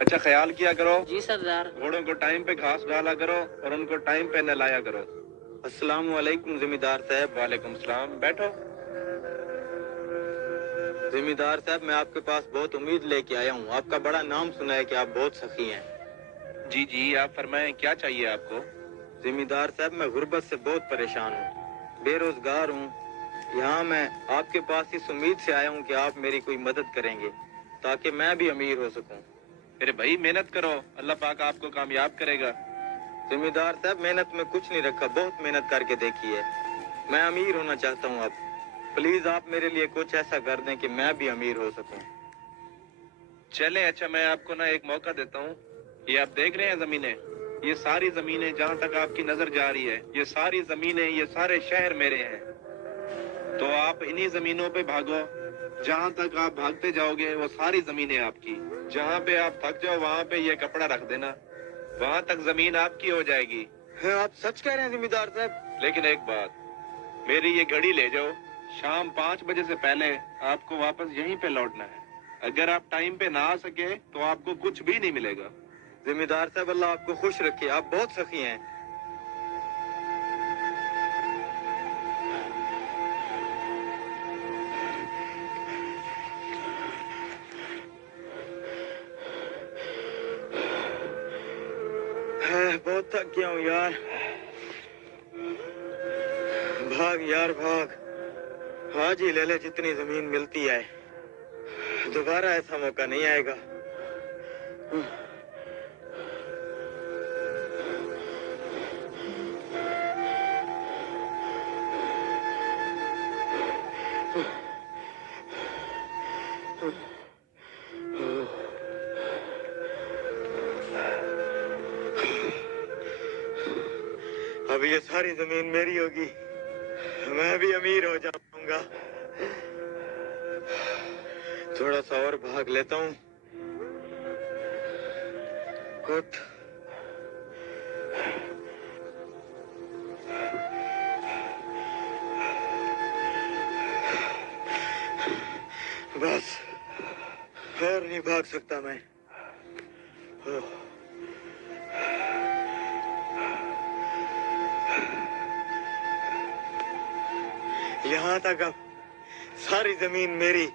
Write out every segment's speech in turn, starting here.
अच्छा ख्याल किया करो। जी सरदार। घोड़ों को टाइम पे घास डाला करो और उनको टाइम पे नहलाया करो। अस्सलाम वालेकुम जमींदार साहब। वालेकुम सलाम, बैठो। जमींदार साहब, मैं आपके पास बहुत उम्मीद लेके आया हूँ। आपका बड़ा नाम सुना है कि आप बहुत सखी हैं। जी जी, आप फरमाएं, क्या चाहिए आपको? जमींदार साहब, मैं गुर्बत से बहुत परेशान हूँ, बेरोजगार हूँ। यहाँ मैं आपके पास इस उम्मीद से आया हूँ कि आप मेरी कोई मदद करेंगे ताकि मैं भी अमीर हो सकूँ। मेरे भाई मेहनत करो, अल्लाह पाक आपको कामयाब करेगा। जमींदार साहब, मेहनत में कुछ नहीं रखा, बहुत मेहनत करके देखी है। मैं अमीर होना चाहता हूँ। अब प्लीज आप मेरे लिए कुछ ऐसा कर दें कि मैं भी अमीर हो सकूँ। चले, अच्छा मैं आपको ना एक मौका देता हूँ। ये आप देख रहे हैं जमीनें, ये सारी जमीनें जहाँ तक आपकी नजर जा रही है, ये सारी जमीनें, ये सारे शहर मेरे हैं। तो आप इन्हीं जमीनों पे भागो। जहाँ तक आप भागते जाओगे वो सारी जमीनें आपकी। जहाँ पे आप थक जाओ वहाँ पे ये कपड़ा रख देना, वहाँ तक जमीन आपकी हो जाएगी। हाँ, आप सच कह रहे हैं जमींदार साहब। लेकिन एक बात, मेरी ये घड़ी ले जाओ, शाम 5 बजे से पहले आपको वापस यहीं पे लौटना है। अगर आप टाइम पे ना आ सके तो आपको कुछ भी नहीं मिलेगा। जिम्मेदार साहब, अल्लाह आपको खुश रखे, आप बहुत सखी हैं। बहुत थक गया हूँ यार। भाग यार भाग, आज ही ले ले जितनी जमीन मिलती है, दोबारा ऐसा मौका नहीं आएगा। अब ये सारी जमीन मेरी होगी, मैं भी अमीर हो जाऊंगा। थोड़ा सा और भाग लेता हूँ। उठ। बस और नहीं भाग सकता मैं। यहाँ तक अब सारी जमीन मेरी।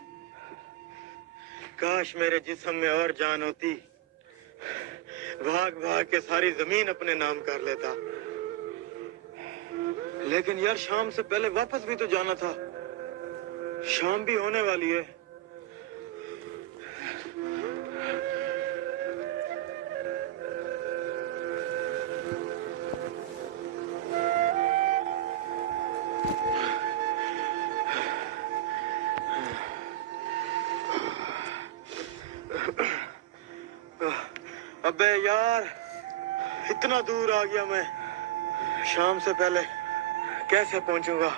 काश मेरे जिस्म में और जान होती, भाग भाग के सारी जमीन अपने नाम कर लेता। लेकिन यार, शाम से पहले वापस भी तो जाना था। शाम भी होने वाली है। अबे यार, इतना दूर आ गया मैं, शाम से पहले कैसे पहुंचूंगा?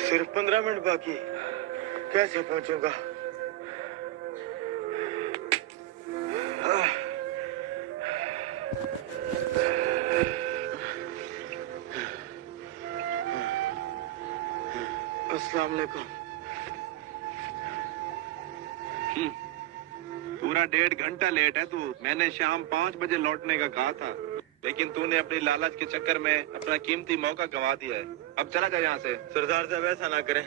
सिर्फ 15 मिनट बाकी, कैसे पहुंचूंगा? अस्सलाम वालेकुम। पूरा 1.5 घंटा लेट है तू। मैंने शाम 5 बजे लौटने का कहा था, लेकिन तूने अपनी लालच के चक्कर में अपना कीमती मौका गंवा दिया है। अब चला जा यहाँ से। सरदार साहब, ऐसा ना करें,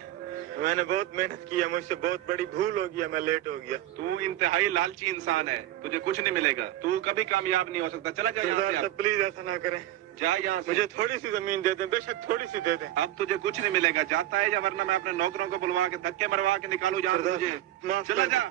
मैंने बहुत मेहनत की है, मुझसे बहुत बड़ी भूल हो गई, मैं लेट हो गया। तू इंतहाई लालची इंसान है, तुझे कुछ नहीं मिलेगा, तू कभी कामयाब नहीं हो सकता। चला जा यहाँ से। प्लीज ऐसा ना करें, जा यहाँ से। मुझे थोड़ी सी जमीन दे दें, बेशक थोड़ी सी दे दें। अब तुझे कुछ नहीं मिलेगा, जाता है या वरना मैं अपने नौकरों को बुलवा के धक्के मरवा के निकालू यहाँ से तुझे। चला जा।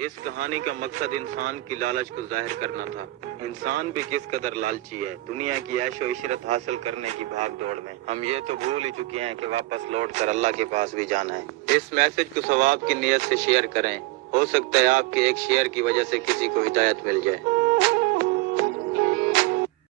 इस कहानी का मकसद इंसान की लालच को जाहिर करना था। इंसान भी किस कदर लालची है दुनिया की ऐशो इशरत हासिल करने की भाग दौड़ में। हम ये तो भूल ही चुके हैं कि वापस लौट कर अल्लाह के पास भी जाना है। इस मैसेज को सवाब की नियत से शेयर करें, हो सकता है आपके एक शेयर की वजह से किसी को हिदायत मिल जाए।